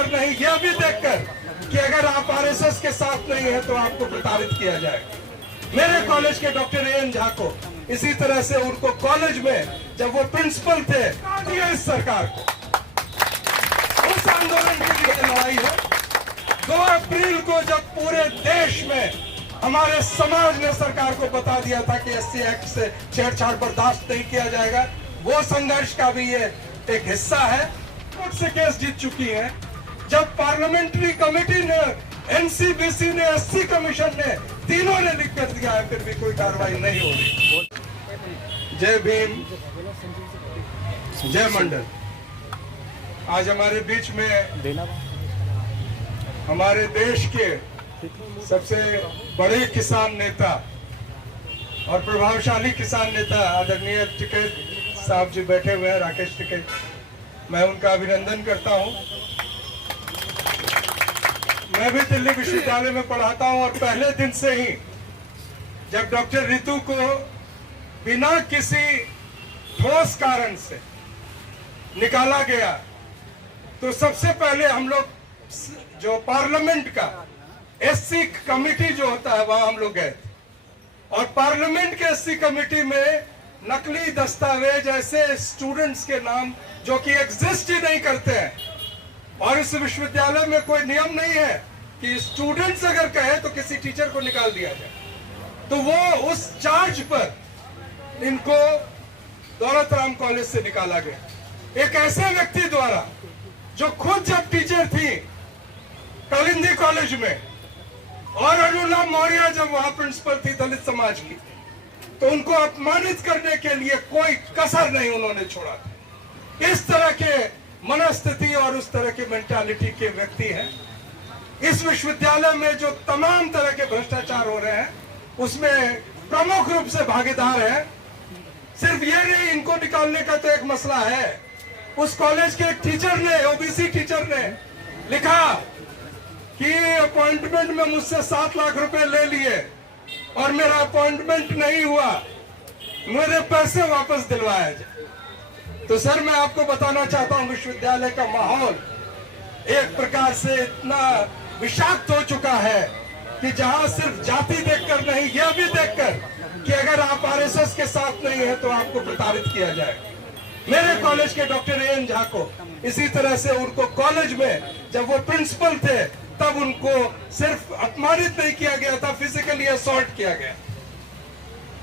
देखकर नहीं, यह भी देखकर कि अगर आप आरएसएस के साथ नहीं है तो आपको प्रताड़ित किया जाएगा। मेरे कॉलेज के डॉक्टर एएन झा को इसी तरह से उनको कॉलेज में जब वो प्रिंसिपल थे दिया इस सरकार को। उस आंदोलन के लिए लड़ाई है। 2 अप्रैल को जब पूरे देश में हमारे समाज ने सरकार को बता दिया था कि एससी एक्ट से छेड़छाड़ बर्दाश्त नहीं किया जाएगा, वो संघर्ष का भी ये एक हिस्सा है। कोर्ट से केस जीत चुकी है। जब पार्लियामेंट्री कमेटी ने, एनसीबीसी ने, एससी कमीशन ने, तीनों ने लिख कर दिया है, फिर भी कोई कार्रवाई नहीं हो रही। जय भीम, जय मंडल। आज हमारे बीच में हमारे देश के सबसे बड़े किसान नेता और प्रभावशाली किसान नेता आदरणीय टिकैत साहब जी बैठे हुए हैं, राकेश टिकैत। मैं उनका अभिनंदन करता हूं। मैं भी दिल्ली विश्वविद्यालय में पढ़ाता हूं और पहले दिन से ही जब डॉक्टर रितु को बिना किसी ठोस कारण से निकाला गया तो सबसे पहले हम लोग जो पार्लियामेंट का एससी कमेटी जो होता है वहां हम लोग गए थे और पार्लियामेंट के एससी कमेटी में नकली दस्तावेज ऐसे स्टूडेंट्स के नाम जो कि एग्जिस्ट ही नहीं करते हैं और इस विश्वविद्यालय में कोई नियम नहीं है कि स्टूडेंट्स अगर कहे तो किसी टीचर को निकाल दिया जाए, तो वो उस चार्ज पर इनको दौलत राम कॉलेज से निकाला गया। एक ऐसे व्यक्ति द्वारा जो खुद जब टीचर थी कलिंदी कॉलेज में और अनुला मौर्य जब वहां प्रिंसिपल थी दलित समाज की, तो उनको अपमानित करने के लिए कोई कसर नहीं उन्होंने छोड़ा। इस तरह के मनस्थिति और उस तरह की मेंटालिटी के व्यक्ति हैं। इस विश्वविद्यालय में जो तमाम तरह के भ्रष्टाचार हो रहे हैं उसमें प्रमुख रूप से भागीदार है। सिर्फ ये नहीं, इनको निकालने का तो एक मसला है। उस कॉलेज के एक टीचर ने, ओबीसी टीचर ने लिखा कि अपॉइंटमेंट में मुझसे 7 लाख रुपए ले लिए और मेरा अपॉइंटमेंट नहीं हुआ, मेरे पैसे वापस दिलवाया जाए। तो सर मैं आपको बताना चाहता हूं विश्वविद्यालय का माहौल एक प्रकार से इतना विषाक्त हो चुका है कि जहां सिर्फ जाति देखकर नहीं, यह भी देखकर कि अगर आप आरएसएस के साथ नहीं है तो आपको प्रताड़ित किया जाएगा। मेरे कॉलेज के डॉक्टर एएन झा को इसी तरह से उनको कॉलेज में जब वो प्रिंसिपल थे तब उनको सिर्फ अपमानित नहीं किया गया था, फिजिकली असॉल्ट किया गया।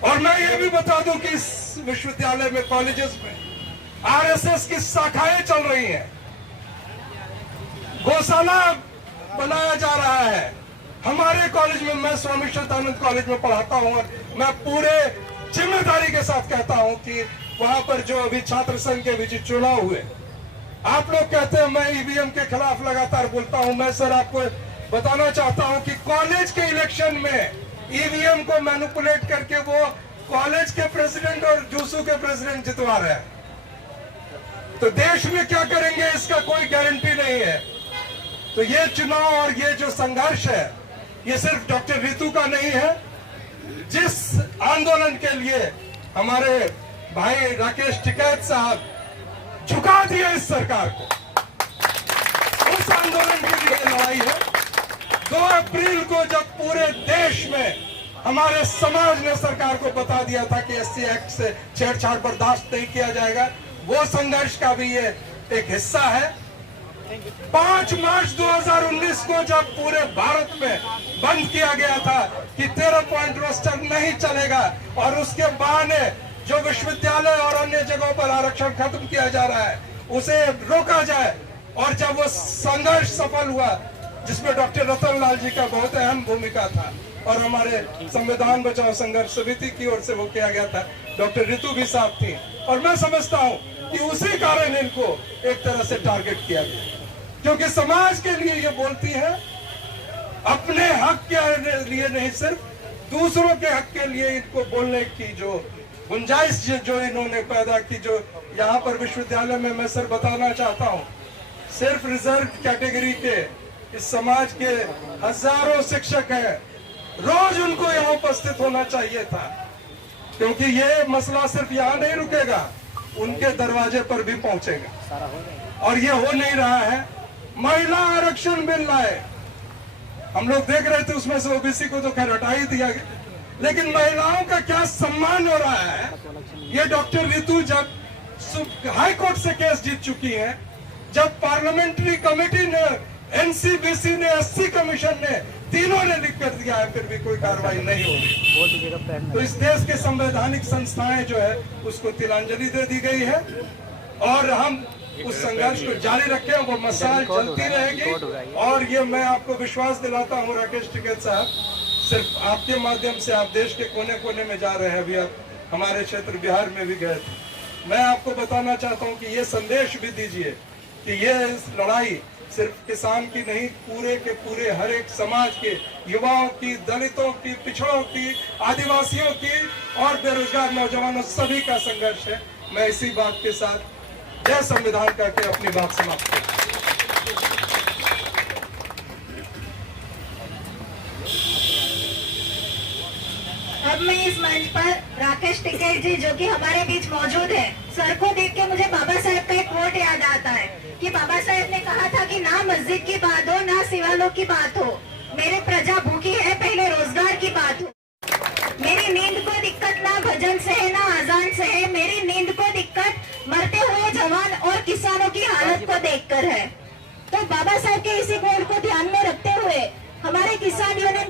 और मैं ये भी बता दूं कि इस विश्वविद्यालय में, कॉलेजेस में आरएसएस की शाखाएं चल रही हैं। गौशाला बनाया जा रहा है। हमारे कॉलेज में, मैं स्वामी श्रद्धानंद कॉलेज में पढ़ाता हूं और मैं पूरे जिम्मेदारी के साथ कहता हूं कि वहां पर जो अभी छात्र संघ के बीच चुनाव हुए, आप लोग कहते हैं मैं ईवीएम के खिलाफ लगातार बोलता हूं। मैं सर आपको बताना चाहता हूं कि कॉलेज के इलेक्शन में ईवीएम को मैनिपुलेट करके वो कॉलेज के प्रेसिडेंट और जूसू के प्रेसिडेंट जितवा रहे हैं। तो देश में क्या करेंगे इसका कोई गारंटी नहीं है। तो ये चुनाव और ये जो संघर्ष है ये सिर्फ डॉक्टर रितु का नहीं है। जिस आंदोलन के लिए हमारे भाई राकेश टिकैत साहब झुका दिया इस सरकार को, उस आंदोलन के लिए लड़ाई है। 2 अप्रैल को जब पूरे देश में हमारे समाज ने सरकार को बता दिया था कि एससी एक्ट से छेड़छाड़ बर्दाश्त नहीं किया जाएगा, वो संघर्ष का भी ये एक हिस्सा है। 5 मार्च 2019 को जब पूरे भारत में बंद किया गया था कि 13 पॉइंट रोस्टर नहीं चलेगा और उसके बहाने जो विश्वविद्यालय और अन्य जगहों पर आरक्षण खत्म किया जा रहा है उसे रोका जाए, और जब वो संघर्ष सफल हुआ जिसमें डॉक्टर रतन लाल जी का बहुत अहम भूमिका था और हमारे संविधान बचाओ संघर्ष समिति की ओर से वो किया गया था, डॉक्टर रितु भी साथ थी, और मैं समझता हूं कि उसी कारण इनको एक तरह से टारगेट किया गया, क्योंकि समाज के लिए ये बोलती है, अपने हक के लिए नहीं सिर्फ दूसरों के हक के लिए इनको बोलने की जो गुंजाइश जो इन्होंने पैदा की, जो यहाँ पर विश्वविद्यालय में मैं सर बताना चाहता हूँ, सिर्फ रिजर्व कैटेगरी के इस समाज के हजारों शिक्षक हैं, रोज उनको यहाँ उपस्थित होना चाहिए था, क्योंकि ये मसला सिर्फ यहाँ नहीं रुकेगा, उनके दरवाजे पर भी पहुंचेगा और ये हो नहीं रहा है। महिला आरक्षण बिल लाए। हम लोग देख रहे थे उसमें से ओबीसी को तो खैर हटा ही दिया गया, लेकिन महिलाओं का क्या सम्मान हो रहा है। ये डॉक्टर रितु जब हाई कोर्ट से केस जीत चुकी है, जब पार्लियामेंट्री कमेटी ने, एनसीबीसी ने, एससी कमीशन ने, तीनों ने लिख कर दिया है, फिर भी कोई कार्रवाई नहीं हो रही। तो इस देश के संवैधानिक संस्थाएं जो है उसको तिलांजलि दे दी गई है और हम उस संघर्ष को जारी रखें, वो मसाल चलती रहेगी। और ये मैं आपको विश्वास दिलाता हूँ राकेश टिकैत साहब, सिर्फ आपके माध्यम से आप देश के कोने कोने में जा रहे हैं, अभी आप हमारे क्षेत्र बिहार में भी गए थे। मैं आपको बताना चाहता हूँ कि ये संदेश भी दीजिए कि ये लड़ाई सिर्फ किसान की नहीं, पूरे के पूरे हर एक समाज के, युवाओं की, दलितों की, पिछड़ों की, आदिवासियों की और बेरोजगार नौजवानों सभी का संघर्ष है। मैं इसी बात के साथ जय संविधान करके अपनी बात समाप्त करता हूं। अब मैं इस मंच पर राकेश टिकैत जी जो कि हमारे बीच मौजूद है, सर को देख के मुझे बाबा साहेब का एक कोट याद आता है कि बाबा साहेब ने कहा था कि ना मस्जिद की बात हो, ना सिवालों की बात हो, मेरे प्रजा भूखी है, पहले रोजगार की बात हो। मेरी नींद को दिक्कत ना भजन से है, ना अजान से है, मेरी नींद को दिक्कत मरते हुए जवान और किसानों की हालत को देखकर है। तो बाबा साहब के इसी कोट को ध्यान में रखते हुए हमारे किसान यूनियन